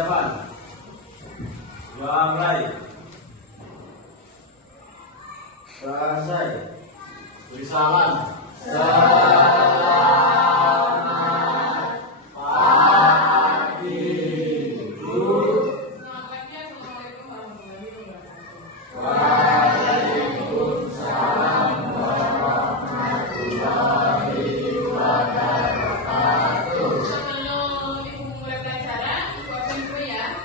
persiapan. Dua mulai. Selesai. Beri salam. Selamat pagi, Bu. Waalaikumsalam warahmatullahi wabarakatuh. Sebelum Ibu mulai pelajaran, Ibu absen dulu ya.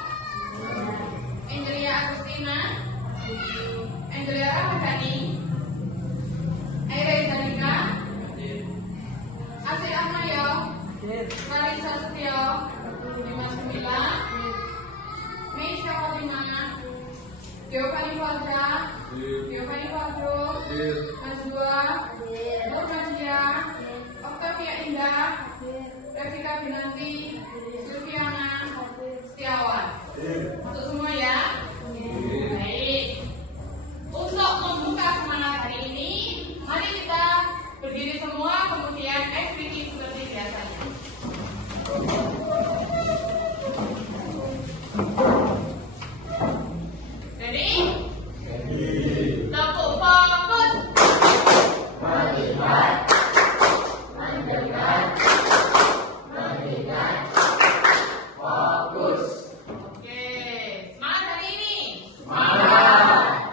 Angelia Agustina, Angelia Ramadhani, Aira Izalika, Asih Ahmayo, Larissa Setio, Dimas Gumila, Meisha Fatima, Giovanni Fadra, Giovanni Fadro, Najwa, Nur Nadia, Octavia Indah, Revika Binanti, Silviana, Setiawan. Untuk semua ya. Baik. Untuk membuka semangat hari ini, mari kita berdiri semua, kemudian ekspresi seperti biasanya. Ready? Tepuk fokus. Melihat, mendengar, melihat, fokus. Oke, semangat hari ini. Semangat.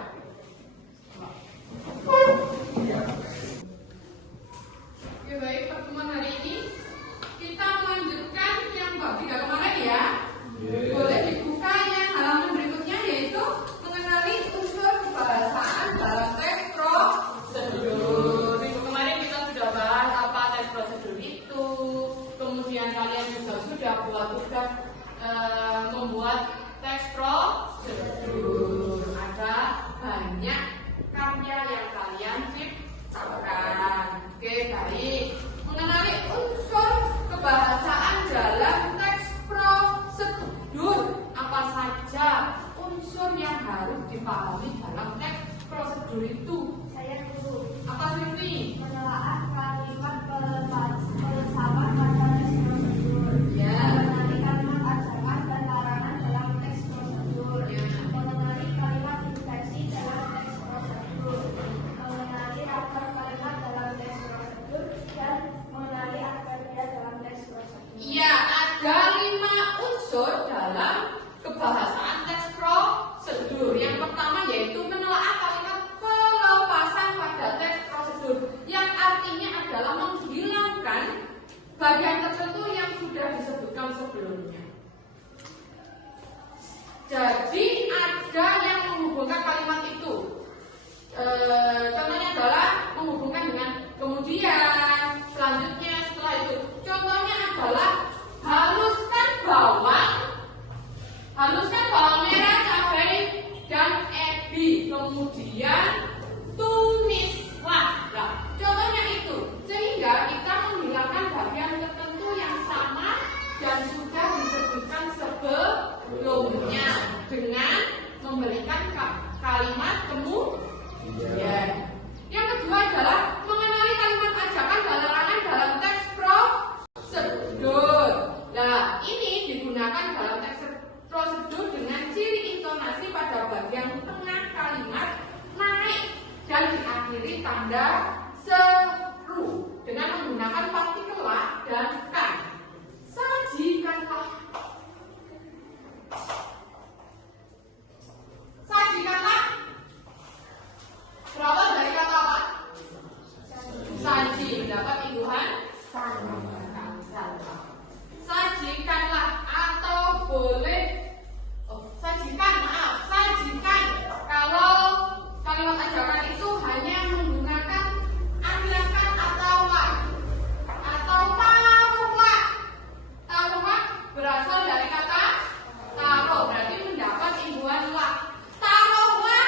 Oke, baik, pertemuan hari ini kita melanjutkan yang bab 3 kemarin ya. Boleh dibuka yang halaman berikutnya, yaitu mengenali unsur kebahasaan dalam teks prosedur. Minggu kemarin kita sudah bahas apa teks prosedur itu. Kemudian kalian juga sudah buat tugas membuat teks prosedur. Ada banyak karya yang kalian ciptakan. Oke, baik. Mengenali unsur kebahasaan dalam teks prosedur. Apa saja unsur yang harus dipahami dalam teks prosedur itu? Saya dulu Apa Sylvie? menelaah kalimat pelengkapan pada teks prosedur. Ya. Mengenali kalimat ajakan dan larangan dalam teks prosedur. Ya. Mengenali kalimat inversi dalam teks prosedur. Mengenali akar kalimat dalam teks prosedur dan mengenali adverbial dalam teks prosedur. Iya, ada 5 unsur dalam kebahasaan teks prosedur. Yang pertama yaitu menelaah kalimat pelepasan pada teks prosedur, yang artinya adalah menghilangkan bagian tertentu yang sudah disebutkan sebelumnya. Jadi ada yang menghubungkan kalimat itu. Contohnya adalah menghubungkan dengan kemudian, selanjutnya, setelah itu. Contohnya adalah haluskan bawang merah, cabai, dan ebi. Kemudian tumislah. Nah, contohnya itu. Sehingga kita menghilangkan bagian tertentu yang sama dan sudah disebutkan sebelumnya dengan memberikan kalimat kemudian. Yang kedua adalah mengenali kalimat ajakan dan larangan dalam teks prosedur. Nah, ini digunakan dalam teks prosedur dengan ciri intonasi pada bagian tengah kalimat naik dan diakhiri tanda seru dengan menggunakan partikel la dan kan. Sajikanlah. Berawal dari kata apa? Saji. Mendapat imbuhan? Sajikanlah atau boleh sajikan. Kalau kalimat ajakan itu hanya menggunakan akhirkan atau la, atau taruhlah. Taruhlah berasal dari kata taruh, berarti mendapat imbuhan la. Taruhlah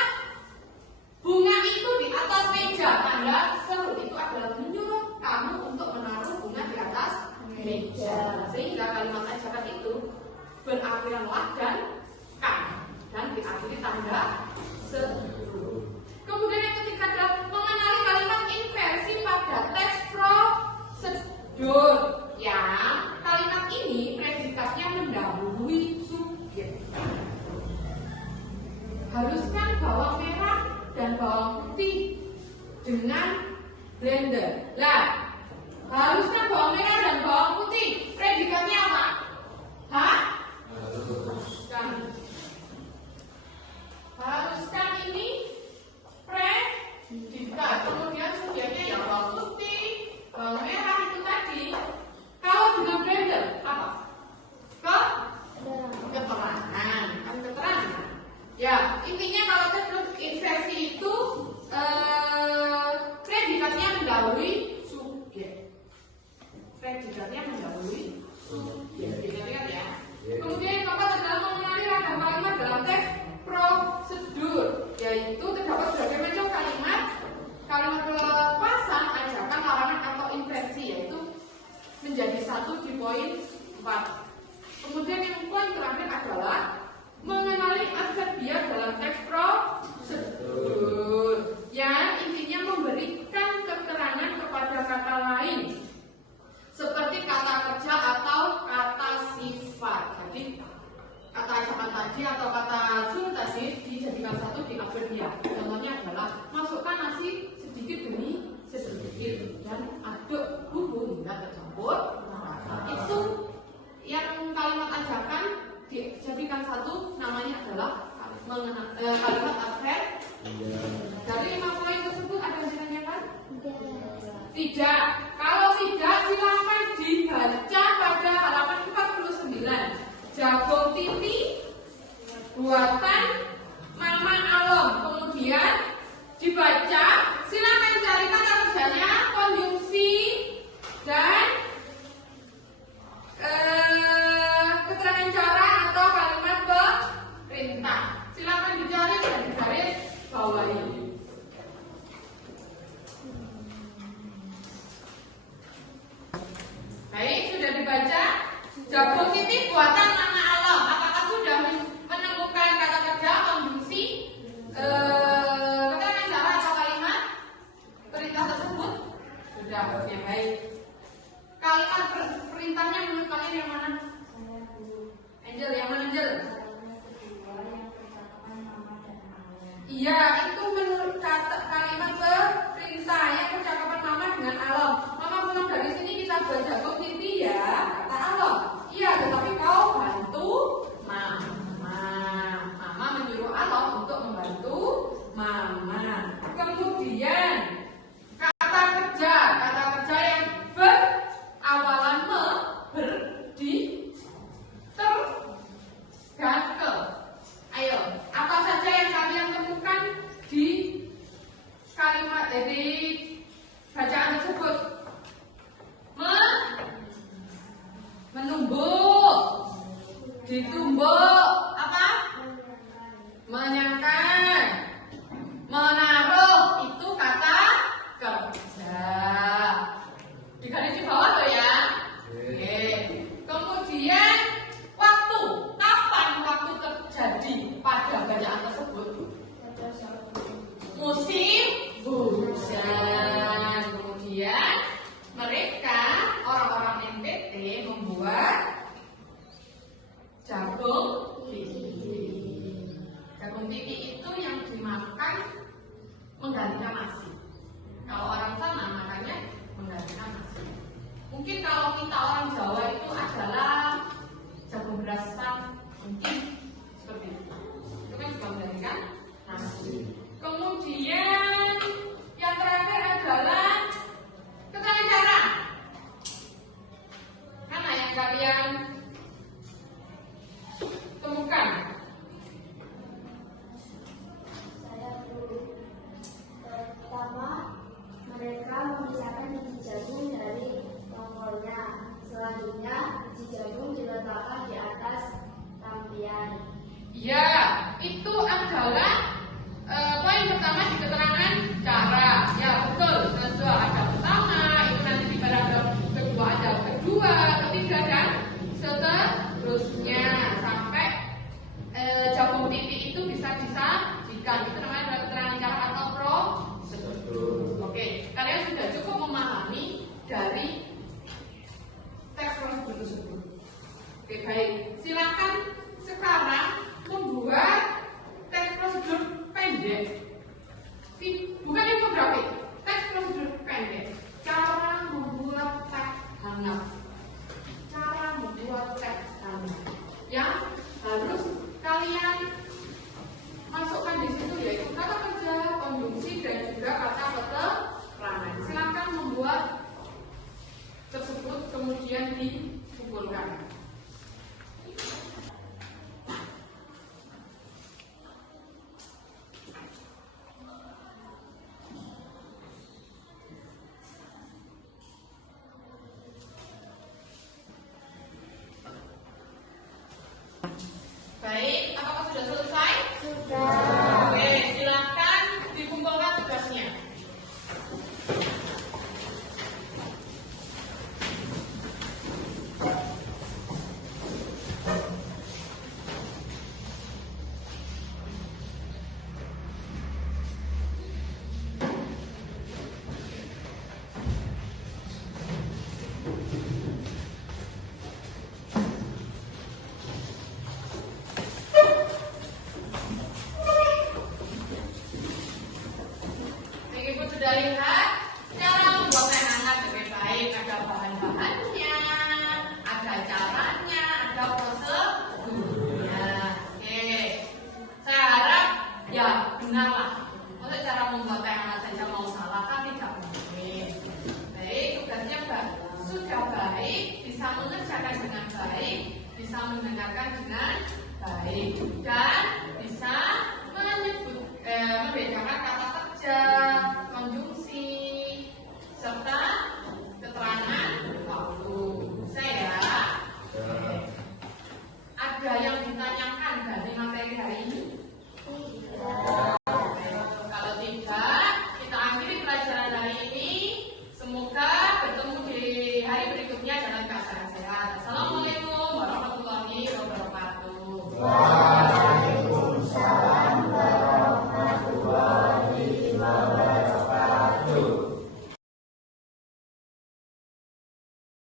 bunga itu di atas meja. Tanda seru itu adalah menyuruh kamu untuk menaruh bunga di atas meja. Sehingga kalimat ajakan itu berakhiran la dan kan, dan diakhiri tanda seru. Kemudian yang ketiga adalah mengenali kalimat inversi pada teks prosedur. Yang kalimat ini predikatnya mendahului subjek. blender. Lah, harusnya bawang merah dan bawang putih. Predikatnya apa? Hah? Kan. Haruskan ini predikat. Kemudian subjeknya ya bawang putih, bawang merah itu tadi. Kalau dengan blender apa? Keterangan. Kan keterangan. Ya, intinya kalau terus inversi itu predikatnya mendahului subjek. Predikatnya mendahului subjek. Ingat ya. Kemudian Bapak terdapat mengenali ragam kalimat dalam teks prosedur, yaitu terdapat berbagai macam kalimat pelepasan, ajakan, larangan atau inversi, yaitu menjadi satu di poin 4. Kemudian yang poin terakhir adalah mengenali adverbial dalam teks prosedur, yang intinya memberikan keterangan kepada kata lain seperti kata kerja atau kata sifat. Jadi kata ajakan tadi atau kata sun tadi dijadikan satu di adverbial. Contohnya adalah masukkan nasi sedikit demi sedikit dan aduk bumbu hingga tercampur rata. Itu yang kalimat ajakan dijadikan satu, namanya adalah kalimat adverb. Dari 5 poin tersebut ada yang ditanyakan? Tidak. Kalau tidak, silakan dibaca pada halaman 49. Jagung titi buatan Mama Alom. Kemudian dibaca, silakan cari kata kerjanya, konjungsi dan keterangan cara atau kalimat perintah. Silakan dicari dan digaris bawahi. Baik, sudah dibaca. Jagung titi buatan Mama Alom. Apakah sudah menemukan kata kerja, konjungsi, keterangan cara atau kalimat perintah tersebut? Sudah, ya baik. Kalimat perintahnya menurut kalian yang mana? Angel, yang mana Angel? Iya, itu menurut kalimat perintah yang percakapan Mama dengan Alom. Mama pulang dari sini kita baca jagung titi ya, kata Alom. Iya, tetapi kau bantu Mama. Mama menyuruh Alom untuk membantu Mama. Kemudian kata kerja yang berawalan tergantung. Ayo, apa saja yang kalian temukan di kalimat dari bacaan tersebut? Menumbuk, ditumbuk, apa? Menyangkan, menaruh, itu kata kerja. Digaris di bawah tuh ya. Oke. Kemudian waktu, kapan waktu terjadi pada bacaan tersebut? Musim hujan. Kemudian mereka orang-orang NPT membuat jagung titi. Jagung titi itu yang dimakan menggantikan nasi. Kalau orang sana makannya menggantikan nasi. Mungkin kalau kita orang Jawa itu adalah jagung berasan, mungkin seperti itu. Itu kan juga menggantikan nasi. Kemudian yang terakhir adalah keterangan cara. Mana yang kalian temukan? Saya dulu. Pertama, mereka memisahkan biji jagung dari tongkolnya. Selanjutnya, biji jagung diletakkan di atas tampian. Ya, itu adalah poin pertama di keterangan cara. Ya betul, kedua ada pertama, itu nanti di paragraf kedua ada kedua, ketiga dan seterusnya sampai jagung titi itu bisa disajikan. Itu namanya adalah keterangan cara atau prosedur. Oke, kalian sudah cukup memahami dari teks prosedur tersebut. Oke, baik. Silakan sekarang membuat teks prosedur pendek. Bukan infografik, teks prosedur sudah selesai? Sudah. Oke, silakan dikumpulkan tugasnya. Ibu sudah lihat cara membuat teh hangat dengan baik. Ada bahan-bahannya, ada caranya, ada prosedurnya. Oke, saya harap ya benarlah. Untuk cara membuat teh hangat saja mau salah kan tidak mungkin. Baik, tugasnya sudah baik, bisa mengerjakan dengan baik, bisa mendengarkan dengan baik, dan